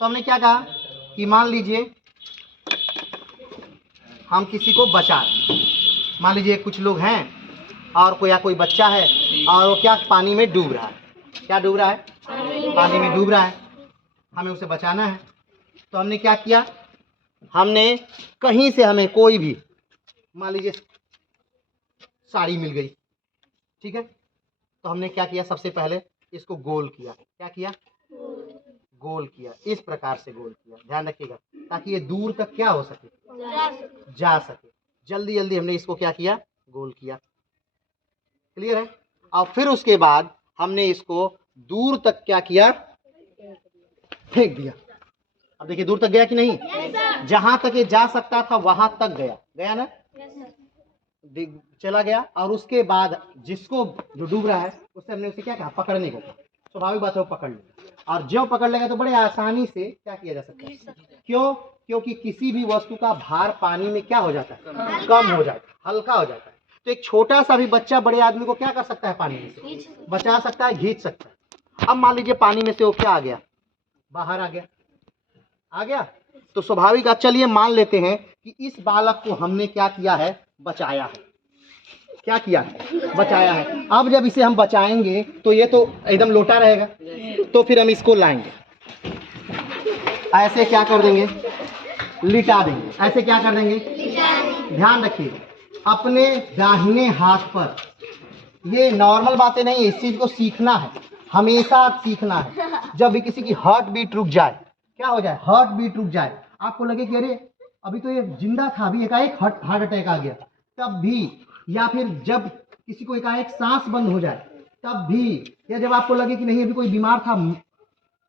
तो हमने क्या कहा कि मान लीजिए हम किसी को बचा रहे हैं। मान लीजिए कुछ लोग हैं और कोई बच्चा है और वो क्या पानी में डूब रहा है। क्या डूब रहा है? पानी में डूब रहा है। हमें उसे बचाना है। तो हमने क्या किया, हमने कहीं से हमें कोई भी मान लीजिए साड़ी मिल गई, ठीक है। तो हमने क्या किया, सबसे पहले इसको गोल किया। क्या किया? गोल किया। इस प्रकार से गोल किया, ध्यान रखिएगा, ताकि ये दूर तक क्या हो सके, जा सके। जल्दी जल्दी हमने इसको क्या किया, गोल किया। क्लियर है? और फिर उसके बाद हमने इसको दूर तक क्या किया, फेंक दिया। अब देखिए दूर तक गया कि नहीं? जहां तक ये जा सकता था वहां तक गया। गया ना? चला गया। और उसके बाद जिसको जो डूब रहा है उससे हमने उसे क्या कहा, पकड़ने को कहा। स्वाभाविक बात है, वो पकड़ लेगा। और जो पकड़ लेगा तो बड़े आसानी से क्या किया जा सकता है। क्यों? क्योंकि किसी भी वस्तु का भार पानी में क्या हो जाता है, कम हो जाता है, हल्का हो जाता है। तो एक छोटा सा भी बच्चा बड़े आदमी को क्या कर सकता है, पानी में से बचा सकता है, खींच सकता है। अब मान लीजिए पानी में से वो क्या आ गया, बाहर आ गया। तो स्वाभाविक, आप चलिए मान लेते हैं कि इस बालक को हमने क्या किया है, बचाया है। क्या किया है? बचाया है। अब जब इसे हम बचाएंगे तो ये तो एकदम लोटा रहेगा। तो फिर हम इसको लाएंगे, ऐसे क्या कर देंगे, लिटा देंगे। ऐसे क्या कर देंगे, ध्यान रखिए, अपने दाहिने हाथ पर। ये नॉर्मल बातें नहीं है, इस चीज को सीखना है, हमेशा सीखना है। जब भी किसी की हार्ट बीट रुक जाए, क्या हो जाए, हार्ट बीट रुक जाए, आपको लगे कि अरे अभी तो ये जिंदा था, अभी एकाएक हार्ट अटैक आ गया, तब भी, या फिर जब किसी को एकाएक सांस बंद हो जाए तब भी, या जब आपको लगे कि नहीं अभी कोई बीमार था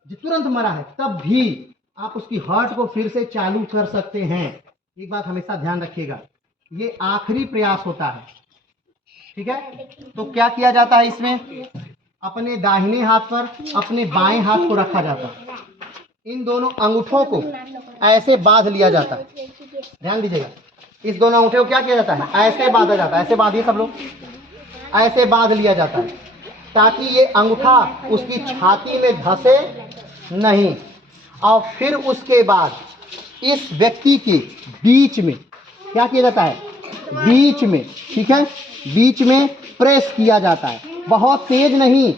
जो तुरंत मरा है, तब भी आप उसकी हार्ट को फिर से चालू कर सकते हैं। एक बात हमेशा ध्यान रखिएगा, ये आखिरी प्रयास होता है, ठीक है। तो क्या किया जाता है इसमें, अपने दाहिने हाथ पर अपने बाएं हाथ को रखा जाता है, इन दोनों अंगूठों को ऐसे बांध लिया जाता है। ध्यान दीजिएगा, इस दोनों अंगूठे को क्या किया जाता है, ऐसे बांधा जाता है। ऐसे बांधिए सब लोग, ऐसे बांध लिया जाता है ताकि ये अंगूठा उसकी छाती में धंसे नहीं। और फिर उसके बाद इस व्यक्ति के बीच में क्या किया जाता है, बीच में, ठीक है, बीच में प्रेस किया जाता है। बहुत तेज नहीं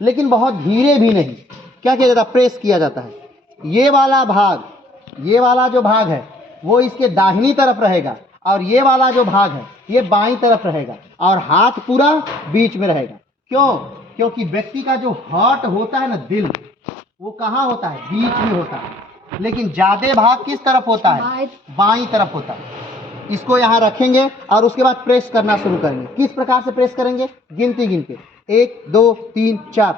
लेकिन बहुत धीरे भी नहीं। क्या किया जाता है, प्रेस किया जाता है। ये वाला भाग, ये वाला जो भाग है वो इसके दाहिनी तरफ रहेगा और ये वाला जो भाग है ये बाईं तरफ रहेगा और हाथ पूरा बीच में रहेगा। क्यों? क्योंकि व्यक्ति का जो हार्ट होता है ना, दिल, वो कहाँ होता है, बीच में होता है, लेकिन ज्यादा भाग किस तरफ होता है, बाईं तरफ होता है। इसको यहाँ रखेंगे और उसके बाद प्रेस करना शुरू करेंगे। किस प्रकार से प्रेस करेंगे, गिनती गिन के, 1 2 3 4,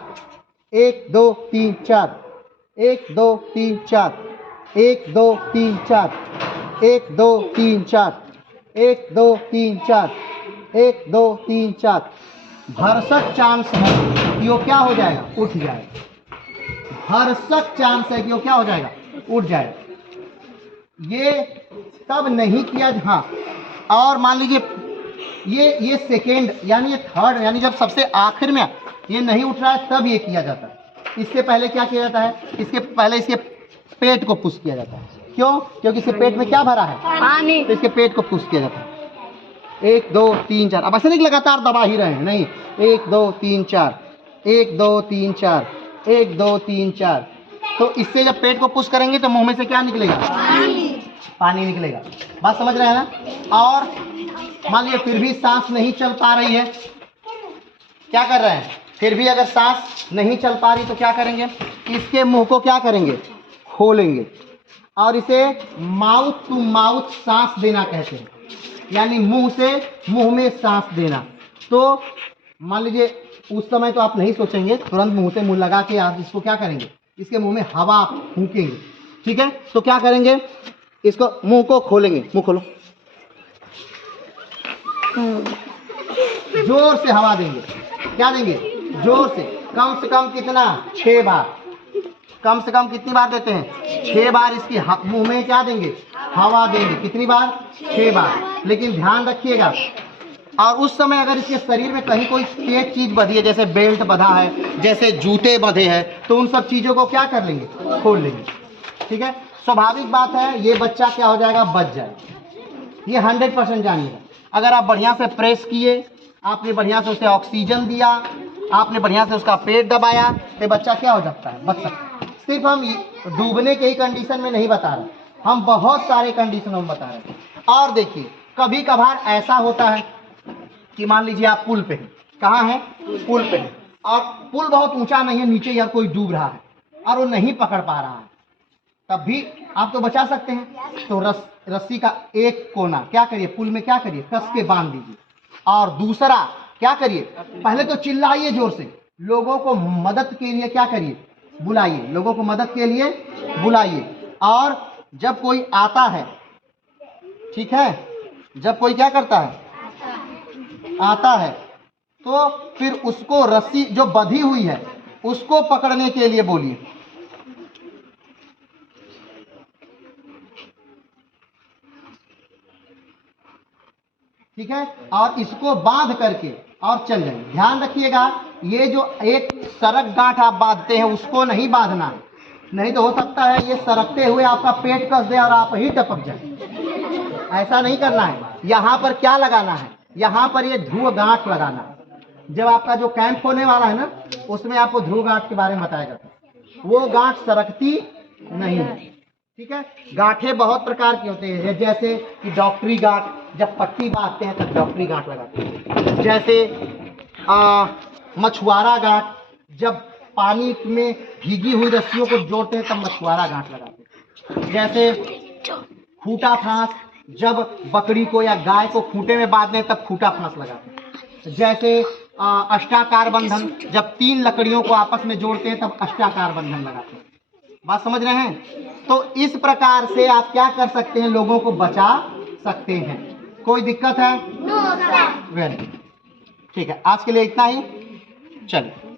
1 2 3 4, 1 2 3 4, 1 2 3 4, 1 2 3 4, 1 2 3 4, 1 2 3 4। भरसक चांस है कि वो क्या हो जाएगा, उठ जाएगा। भरसक चांस है कि वो क्या हो जाएगा, उठ जाएगा। ये तब नहीं किया, हाँ। और मान लीजिए ये सेकेंड यानी ये थर्ड, यानी जब सबसे आखिर में ये नहीं उठ रहा है तब ये किया जाता है। इससे पहले क्या किया जाता है, इसके पहले इसके पेट को पुश किया जाता है। क्यों? क्योंकि इसके पेट में क्या भरा है, पानी। तो इसके पेट को पुश किया जाता है। 1 2 3 4। अब ऐसे नहीं लगातार दबा ही रहे हैं, नहीं, 1 2 3 4, 1 2 3 4, 1 2 3 4। तो इससे जब पेट को पुश करेंगे तो मुंह में से क्या निकलेगा, पानी निकलेगा। बात समझ रहे हैं ना? और मान लीजिए फिर भी सांस नहीं चल पा रही है, क्या कर रहे हैं, फिर भी अगर सांस नहीं चल पा रही तो क्या करेंगे, इसके मुंह को क्या करेंगे, खोलेंगे और इसे माउथ टू माउथ सांस देना कहते हैं, यानी मुंह से मुंह में सांस देना। तो मान लीजिए उस समय तो आप नहीं सोचेंगे, तुरंत मुंह से मुंह लगा के आप इसको क्या करेंगे, इसके मुंह में हवा फूकेंगे, ठीक है। तो क्या करेंगे, इसको मुंह को खोलेंगे, मुंह खोलो, जोर से हवा देंगे। क्या देंगे, जोर से कम कितना, 6 बार। कम से कम कितनी बार देते हैं, 6 बार इसकी मुंह में क्या देंगे, हवा देंगे। कितनी बार, 6 बार। लेकिन ध्यान रखिएगा, और उस समय अगर इसके शरीर में कहीं कोई तेज चीज बंधी है, जैसे बेल्ट बंधा है, जैसे जूते बंधे हैं, तो उन सब चीजों को क्या कर लेंगे, खोल लेंगे। ठीक है, स्वाभाविक बात है ये बच्चा क्या हो जाएगा, बच जाएगा। ये 100% जानिएगा। अगर आप बढ़िया से प्रेस किए, आपने बढ़िया से उसे ऑक्सीजन दिया, आपने बढ़िया से उसका पेट दबाया, तो बच्चा क्या हो सकता है, बच सकता है। सिर्फ हम डूबने के ही कंडीशन में नहीं बता रहे, हम बहुत सारे कंडीशनों में बता रहे हैं। और देखिए, कभी कभार ऐसा होता है कि मान लीजिए आप पुल पे हैं, कहाँ हैं, पुल पे हैं, और पुल बहुत ऊंचा नहीं है, नीचे यार कोई डूब रहा है और वो नहीं पकड़ पा रहा है, तब भी आप तो बचा सकते हैं। तो रस्सी का एक कोना क्या करिए, पुल में क्या करिए, कस के बांध दीजिए। और दूसरा क्या करिए, पहले तो चिल्लाइए जोर से, लोगों को मदद के लिए क्या करिए, बुलाइए, लोगों को मदद के लिए बुलाइए। और जब कोई आता है, ठीक है, जब कोई क्या करता है, आता है, तो फिर उसको रस्सी जो बंधी हुई है उसको पकड़ने के लिए बोलिए। ठीक है, और इसको बांध करके और चल जाइए। ध्यान रखिएगा, ये जो एक सरक गांठ आप बांधते हैं उसको नहीं बांधना है, नहीं तो हो सकता है ये सरकते हुए आपका पेट कस दे और आप ही टपक जाए। ऐसा नहीं करना है। यहाँ पर क्या लगाना है, यहाँ पर ये ध्रुव गांठ लगाना है। जब आपका जो कैंप होने वाला है ना, उसमें आपको ध्रुव गांठ के बारे में बताया जाता है। वो गांठ सरकती नहीं है, ठीक है। गांठें बहुत प्रकार की होती है, जैसे कि डॉक्टरी गांठ, जब पट्टी बांधते हैं तब डॉक्टरी गांठ लगाते हैं। जैसे मछुआरा गांठ, जब पानी में भीगी हुई रस्सियों को जोड़ते हैं तब मछुआरा गांठ लगाते हैं। जैसे खूंटा फांस, जब बकरी को या गाय को खूंटे में बांधते हैं तब खूंटा फांस लगाते हैं। जैसे अष्टाकार बंधन, जब 3 लकड़ियों को आपस में जोड़ते हैं तब अष्टाकार बंधन लगाते हैं। बात समझ रहे हैं। तो इस प्रकार से आप क्या कर सकते हैं, लोगों को बचा सकते हैं। कोई दिक्कत है? वेरी ठीक है, आज के लिए इतना ही, चलिए।